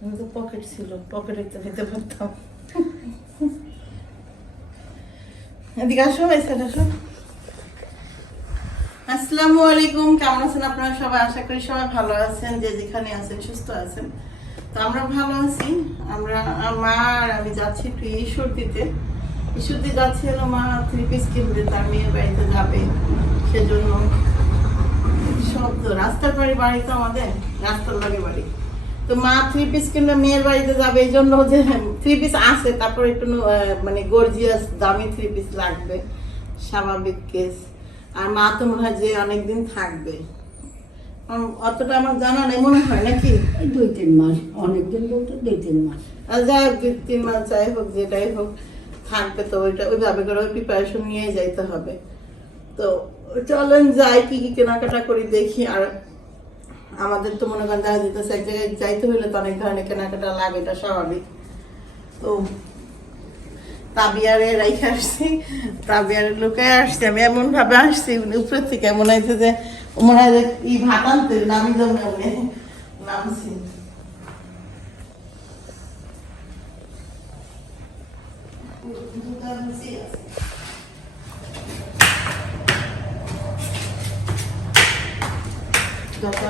তো পকেট ছিল, পকেটে তো খেতে পারতাম। এদিকে আসো, এসে আসো। আসসালামু আলাইকুম, কেমন আছেন আপনারা সবাই? আশা করি সবাই ভালো আছেন, যে যেখানে আছেন সুস্থ আছেন। তো আমরা ভালো আছি। আমরা মা আর আমি যাচ্ছি একটু ঈশ্বরদী যাচ্ছি হলো মা 3 পিস কিনবে, তার মেয়ের বাড়িতে যাবে। সেজন্য শব্দ, রাস্তার বাড়ি তো আমাদের, রাস্তার লাগে বাড়ি। তো মা 3 পিস কিনবে, মেয়ের বাড়িতে যাবে, এই জন্য যে 3 পিস আছে, তারপর একটু মানে গর্জিয়াস দামি 3 পিস লাগবে, স্বাভাবিক কেস। আর মা তো মনে হয় যে অনেকদিন থাকবে, অতটা আমার জানা নেই, মনে হয় নাকি 2-3 মাস, অনেকদিন বলতে 2-3 মাস। আর যাই হোক 2-3 মাস যাই হোক, যেটাই হোক থাকবে। তো ওইটা ওইভাবে করে ওই প্রিপারেশন নিয়ে যাইতে হবে। তো চলেন যাই, কি কি কেনাকাটা করি দেখি। আর আমাদের তো মনে করেন দেখা যেতেছে এক জায়গায় যাইতে হইলে তো অনেক ধরনের কেনাকাটা লাগে, এটা স্বাভাবিক। তো তাবিয়ারে রাইখে আসছি, তাবিয়ারে লুকায় আসছি, আমি এমন ভাবে আসছি উপরের থেকে, মনে হয়েছে যে মনে হয় যে ভাত আনতে নামি জমে নামছি।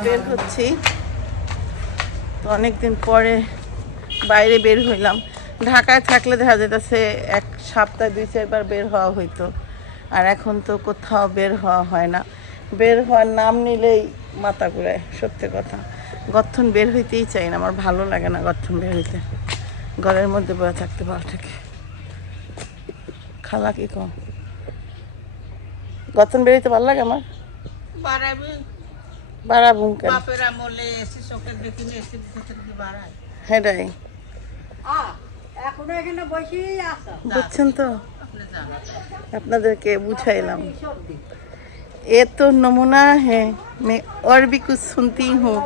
বের হচ্ছি তো অনেকদিন পরে বাইরে বের হইলাম। ঢাকায় থাকলে দেখা যেতেছে এক সপ্তাহে 2-4 বার বের হওয়া হইতো, আর এখন তো কোথাও বের হওয়া হয় না। বের হওয়ার নাম নিলেই মাথা ঘুরায়, সত্যি কথা। গর্থন বের হইতেই চাই না, আমার ভালো লাগে না গর্থন বের হইতে, ঘরের মধ্যে বসে থাকতে ভালো থাকে। খালা কি কম গর্থন বের হইতে ভালো লাগে আমার, বাড়াবো কেন? সেটাই বুঝছেন তো, আপনাদেরকে বুঝাইলাম। ये तो नमूना है, मैं और भी कुछ सुनती हूँ,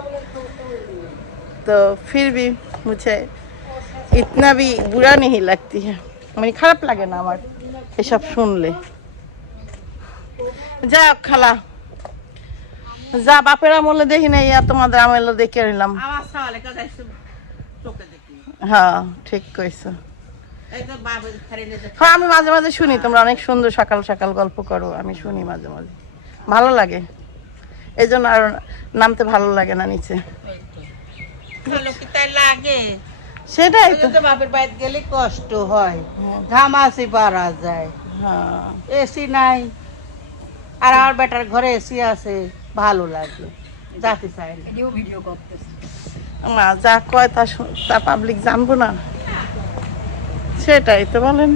तो फिर भी मुझे इतना भी बुरा नहीं लगती है, মানে খারাপ লাগে না আমার এসব শুনলে। যা খালা যা, বাপের আমলে দেখি না, ইয়া তোমাদের আমলে দেখে নিলাম। হ্যাঁ ঠিক কইছো। হ্যাঁ আমি মাঝে মাঝে শুনি, তোমরা অনেক সুন্দর সকাল সকাল গল্প করো, আমি শুনি মাঝে মাঝে, ভালো লাগে। এই জন্য আর নামতে ভালো লাগে না নিচে। সেটাই তো, বাপের বাড়িতে গেলে কষ্ট হয়, ঘামাসি পারা যায়, হ্যাঁ এসি নাই। আর আমার বেটার ঘরে এসি আছে, ভালো লাগে, যাতে চাই না। ভিডিও করতেছে না, যা কয় তা পাবলিক জানবো না, সেটাই তো বলেন।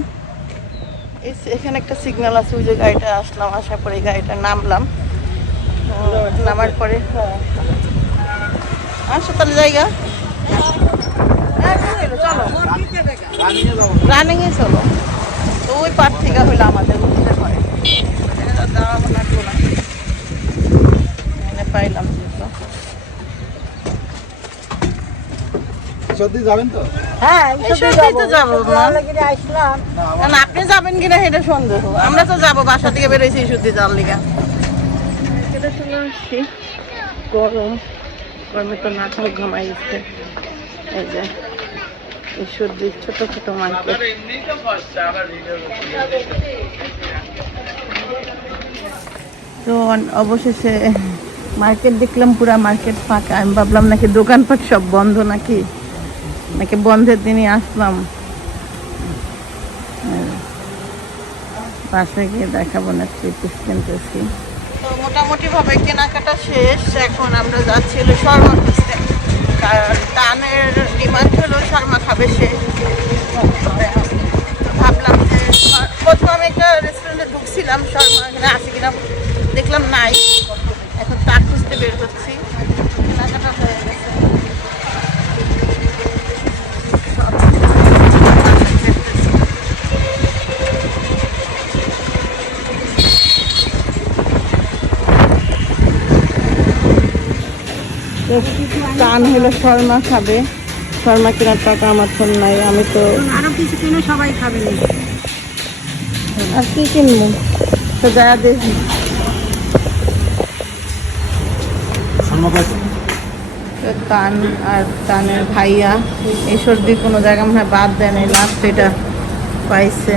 এখানে একটা সিগন্যাল আছে, ওই যে গাড়িটা আসলাম, আসার পরে গাড়িটা নামলাম, নামার পরে হাসপাতাল জায়গা চলো রানিং এ চলো। তো ওই পার থেকে হইলো আমাদের উঠতে হয়, যাওয়া লাগলো না, পাইলাম যেহেতু। যাবেন তো? হ্যাঁ যাবো না, আপনি যাবেন কিনা সেটা সন্দেহ। আমরা তো যাবো, বাসা থেকে বেরোইছি ঈশ্বরদী যাওয়ার লিগা। এটা চলে আসছি, গরমে তো নাক মুখ ঘামাই দিচ্ছে। এই যে ঈশ্বরদী ছোট ছোট মার্কেট, তো অবশেষে মার্কেট দেখলাম, পুরা মার্কেট ফাঁকা। আমি ভাবলাম নাকি দোকানপাট সব বন্ধ, নাকি বন্ধের দিনই আসলাম। পাশে গিয়ে দেখাবো না, 3 পিস কিনতেছি। তো মোটামুটি ভাবে কেনাকাটা শেষ, এখন আমরা যাচ্ছি হলো শর্মা খুঁজতে, কারণ টানের ডিমান্ড হলো শর্মা খাবে সে। ভাবলাম যে প্রথম আমি একটা রেস্টুরেন্টে ঢুকছিলাম, শর্মা এখানে আছে কিনা দেখলাম নাই, এখন তা খুঁজতে বের করছি। কেনাকাটা হয়ে গেছে। টান হলো শর্মা খাবে, শর্মা কেনার টাকা আমার ফোন নাই, আমি তো আরো কিছু কিনে সবাই খাবে। আর কি কিনবো, তো যা দেখি। তান আর তানের ভাইয়া এই সর্দি কোনো জায়গা মনে হয় বাদ দেয় নাই, লাস্ট এটা পাইছে।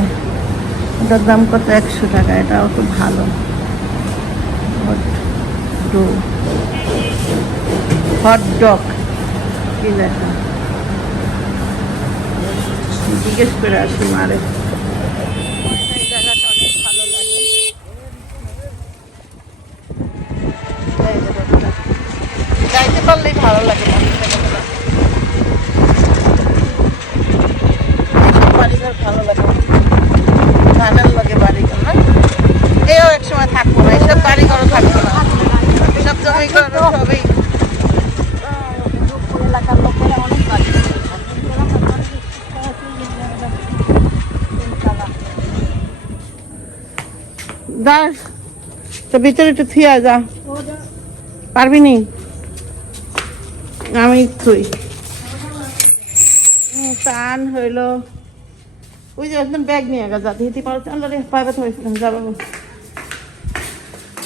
এটার দাম কত? 100 টাকা। এটাও খুব ভালো। হট ডগ কি লেখা, জিজ্ঞেস করে আসি মারে। এই জায়গাটা অনেক ভালো লাগে। যাইতে পারলেই ভালো লাগে। বাড়িঘর ভালো লাগে, ধানের লাগে বাড়িঘর না। এও এক সময় থাকবো না, এসব বাড়িঘরও থাকবো না, সব জমি সবই এলাকার লোকেরা অনেক বাড়ি দাস। তো ভিতরে একটু থিয়া যা, পারবি নি? আমি তুই টান হইলো ওই যে একদম ব্যাগ নিয়ে গা যা দিতে পারো। চাল রে পায়ে ব্যথা হয়েছিলাম, যা বাবু।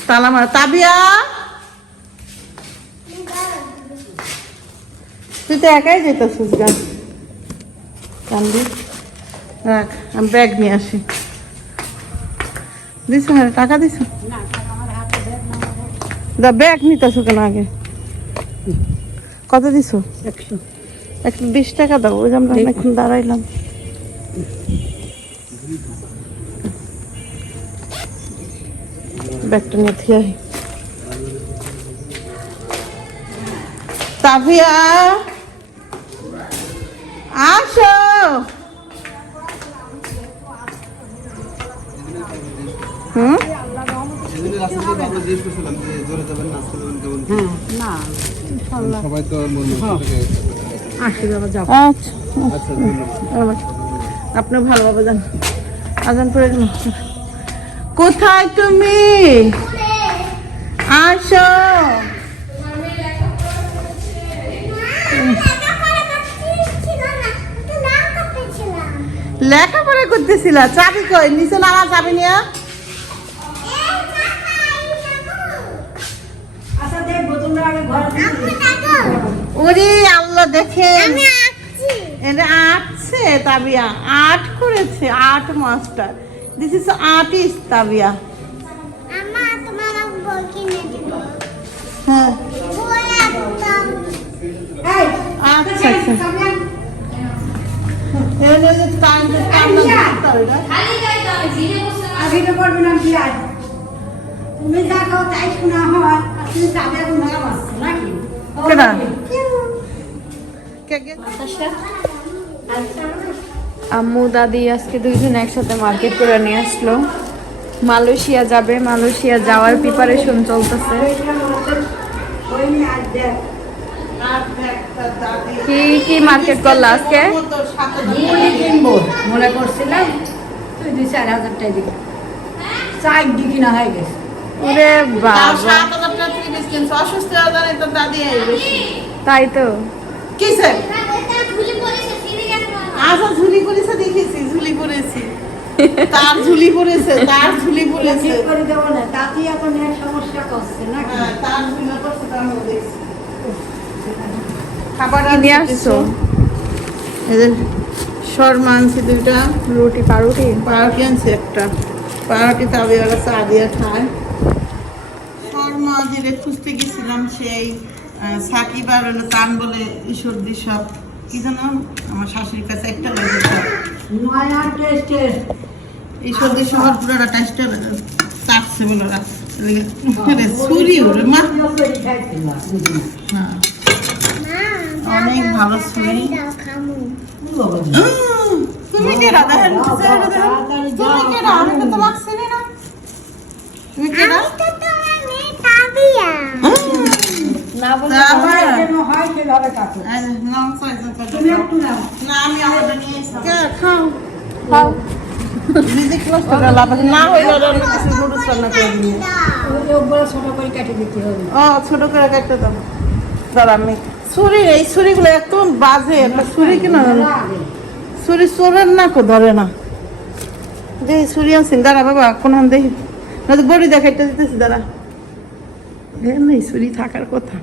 তালা মারা। তাবিয়া তুই তো একাই যেতেছিস গা, কান্দি রাখ, আমি ব্যাগ নিয়ে আসি। দিস হ্যাঁ, টাকা দিস? দা ব্যাগ নিতেছো কেন আগে? কত দিছো? 120 টাকা দাও। ওই যে আমরা এখন দাঁড়াইলাম। ব্যাগটা নিয়ে থিয়ে তাবিয়া আসো। হুম আপনি ভালোভাবে যান। আজান পড়ে গেল। কোথায় তুমি? আসো। লেখাপড়া করতেছিল। চাবি কই? নিচে নামা, চাবি নিয়ে। ওরে আল্লাহ, দেখেন এটা আটছে তাবিয়া, আর্ট করেছে, art master. This is artist Tabia. হ্যাঁ আচ্ছা তুমি যা খাও তাই শোনা হয়। তুমি যাবে নাকি? আম্মু দাদি আজকে দুইজন একসাথে মার্কেট করে নিয়ে আসলো। মালয়েশিয়া যাবে, মালয়েশিয়া যাওয়ার প্রিপারেশন চলতেছে। কি কি মার্কেট করলো আজকে? মনে করছিলাম তুই 2-4 হাজার টাকা দিবি, 4 দিকে না হয়ে গেছে। ওরে বাবা, তাই তো। কিসে আচ্ছা ঝুলি পড়েছে, দেখেছি ঝুলি পড়েছি, তার ঝুলি পড়েছে, তার ঝুলি পড়েছে। করে দেবো না, তাতে এখন এক সমস্যা করছে না। তার ঝুলি পড়ছে, তার দেখছি। খাবার নিয়ে আসছো? এদের শর্মা আনছি 2টা, রুটি পাউরুটি। পাউরুটি আনছি একটা, পাউরুটি তাবিয়ালা চা দিয়ে খায়। শর্মা যেটা খুঁজতে গেছিলাম সেই সাকিব আর তান বলে ঈশ্বর সব কি যেন আমার শাশুড়ির কাছে একটা লাগে ঈশ্বর শহর পুরোটা টেস্টে চাটছে বলে ওরা ছুরি ওরে মা। হ্যাঁ অনেক ভালো ছুরি। তুমি কেডা? দেখেন তুমি কেডা? আমি তো তোমাকে চিনি না। তুমি কেডা? না বলে হয় সেভাবে কাটো। তুমি একটু নাও। না আমি আমাদের নিয়ে খাও খাও। নিজে ক্লাস করে লাভ না হইলো রান্না কিছু নুডলস রান্না করে দিই। ওগুলো ছোট করে কেটে দিতে হবে। ও ছোট করে কেটে দাও। দাঁড়া আমি ছুরি, এই ছুরিগুলো এত বাজে। একটা ছুরি কিনা ছুরি চোরের না কো ধরে না। যে ছুরি আনছেন দাঁড়া বাবা, কোন হান দেখি না তো বড়ি দেখাইতে দিতেছি। দাঁড়া এই ছুরি থাকার কথা,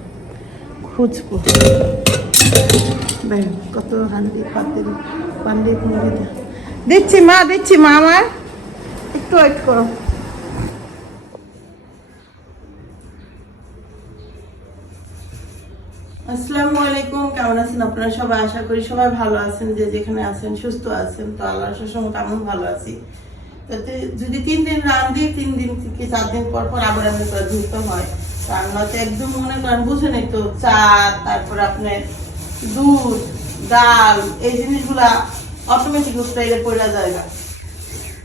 খুঁজবো। দেখ কত হান্ডি পাতি পান্ডি কুন্ডি দিচ্ছি মা আমার একটু ওয়েট করো। আসসালামু আলাইকুম, কেমন আছেন আপনারা সবাই? আশা করি সবাই ভালো আছেন, যে যেখানে আছেন সুস্থ আছেন। তো আল্লাহর সঙ্গে আমি ভালো আছি। যদি 3 দিন রান দিই, 3 দিন থেকে 4 দিন পর পর আবার আমি ধুতে হয়। রান্নাতে একদম মনে করেন বুঝেন তো, চাল, তারপর আপনার দুধ, ডাল, এই জিনিসগুলা অটোমেটিক উৎপাইলে পড়া জায়গা,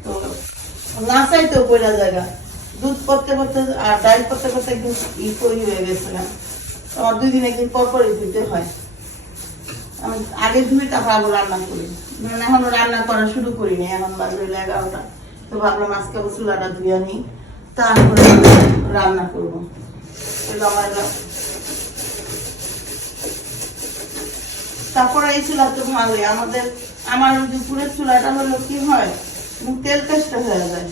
তো না চাইতেও পড়া জায়গা। দুধ করতে করতে আর ডাল করতে করতে একদম হয়ে গেছে না, আমার 2 দিন একদিন পর পরই ধুতে হয়। আমি আগে ধুয়ে তারপর আবার রান্না করি, মানে এখনো রান্না করা শুরু করিনি, এখন বাজে 11টা। তো ভাবলাম আজকে চুলাটা ধুয়ে নিই, তারপরে রান্না করবো। তারপরে এই চুলা তো ভালোই আমার দুপুরের চুলাটা হলো কি হয়, তেল টেস্টটা হয়ে যায়।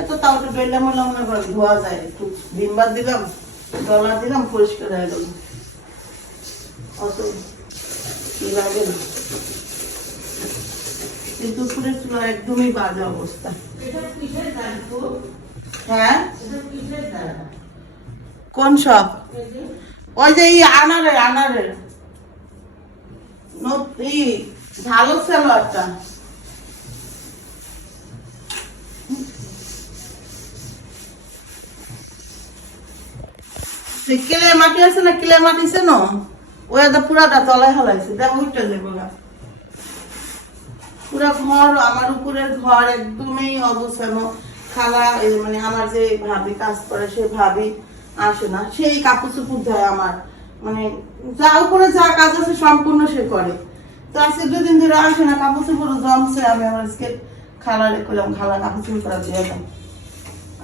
এত তাও তো বেলা মেলা মনে করে ধোয়া যায়, একটু ভিমবার দিলাম, ডলা দিলাম, পরিষ্কার হয়ে গেল, অত কি লাগে না। কিন্তু দুপুরের চুলা একদমই বাজে অবস্থা। হ্যাঁ কোন সব? ওই যে আনারের ভালো ছিল একটা। কিলে মাটি আছে না, কিলে মাটি ছিল ওই পুরাটা তলায় হালাইছে, দেখো ওইটা দেবো না। পুরা ঘর, আমার উপরের ঘর একদমই অবস্থানো। খালা মানে আমার যে ভাবি কাজ করে, সে ভাবি আসে না, সেই কাপড় চুপুর দেয় আমার, মানে যা উপরে যা কাজ আছে সম্পূর্ণ সে করে। তো আজকে 2 দিন ধরে আসে না, কাপড় চুপুর জমছে। আমি আমার আজকে খালারে করলাম, খালা কাপড় চুপুর করা দিয়ে দাম।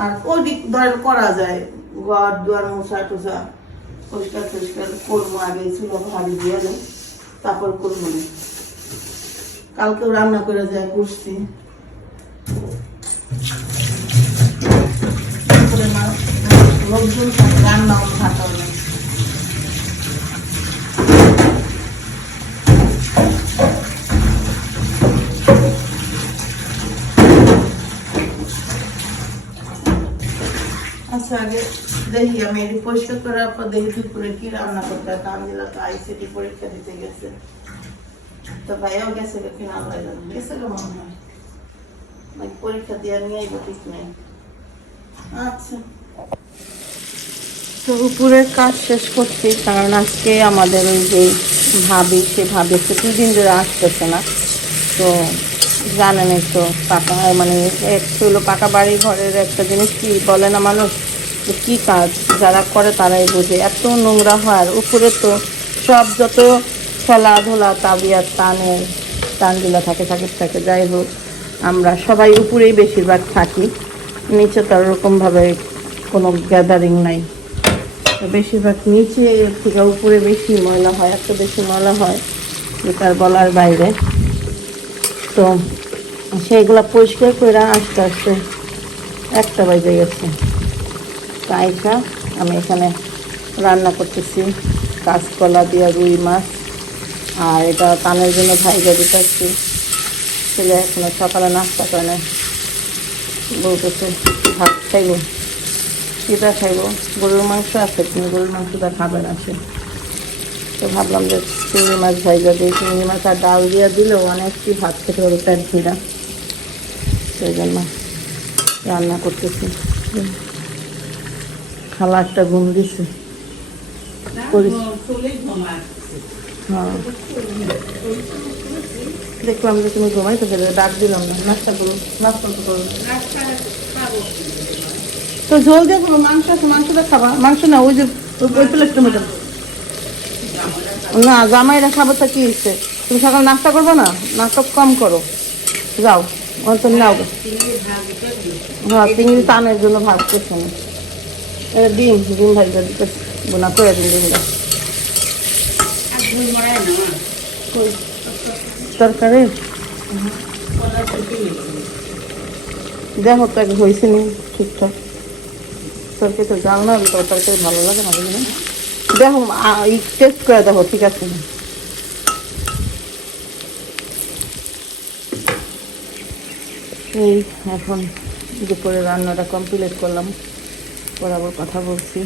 আর ওই দিক ধরেন করা যায়, ঘর দুয়ার মোছা টোছা পরিষ্কার করবো। আগে ছিল ভাবি দিয়ে দেয়, তারপর করবো না। কালকেও রান্না করে যায় করছি। লোকজন রান্নাও খাটা হয়। আচ্ছা আগে দেখি, আমি এটি পরিষ্কার করার পর দেখি দুপুরে কি রান্না করতে হয়। কান্দিলা তো আইসিটি পরীক্ষা দিতে গেছে, তো ভাইয়াও গেছে কিনা আল্লাহ জানে, গেছে মনে হয়, পরীক্ষা দিয়ে নিয়ে ঠিক নেই। আচ্ছা, তো উপরের কাজ শেষ করছি, কারণ আজকে আমাদের ওই যে ভাবি, সে ভাবি 2 দিন ধরে আসতেছে না। তো জানেনই তো, পাকা মানে একটু হলো পাকা বাড়ি ঘরের একটা জিনিস কি বলে না মানুষ, কি কাজ যারা করে তারাই বোঝে। এত নোংরা হয়, আর উপরে তো সব যত খেলাধুলা তাবিয়ার টানগুলা থাকে। যাই হোক, আমরা সবাই উপরেই বেশিরভাগ থাকি, নিচে তো ওরকমভাবে কোনো গ্যাদারিং নাই। বেশিরভাগ নিচে থেকে উপরে বেশি ময়লা হয়, এত বেশি ময়লা হয় যেটার বলার বাইরে। তো সেইগুলো পরিষ্কার করে আস্তে আস্তে 1টা বাজে গেছে। তাইটা আমি এখানে রান্না করতেছি কাঁচকলা দিয়ে রুই মাছ, আর এটা কানের জন্য ভাইজা দিতেছি। ছেলে এখনো সকালে নাস্তা করে না, বলতেছে ভাত খাইব, কিটা খাইব, গরুর মাংস আছে, কিন্তু গরুর মাংসটা খাবে না সে। তো ভাবলাম যে চিংড়ি মাছ ভাইজা দিই, চিংড়ি মাছ আর ডাল দিয়ে দিলেও অনেকটি ভাত খেতে হবে পেট ভিড়া, সেই জন্য রান্না করতেছি। খালা একটা ঘুম দিছে, হ্যাঁ দেখলাম যে তুমি ঘুমাইতে গেলে, ডাক দিলাম না। নাস্তা করুন, নাস্তা তো করুন, তো ঝোল দিয়ে করবো। মাংস আছে, মাংসটা খাবা? মাংস না, ওই যে ওই প্লেটটা মতো না, জামাইরা খাবো তো কি হচ্ছে? তুমি সকাল নাস্তা করবো না, নাস্তা কম করো, যাও অন্ত নাও। হ্যাঁ, চিংড়ি টানের জন্য ভাবতেছে না। এটা ডিম ভাইজা দিতে বোনা করে দিন ডিমটা। তরকারি দেখো তো হয়েছে নি ঠিকঠাক। তরকারি তো জাল না, তরকারি ভালো লাগে না, বুঝলেন? দেখো টেস্ট করে দেখো ঠিক আছে না। এই এখন দুপুরে রান্নাটা কমপ্লিট করলাম, পর আবার কথা বলছি।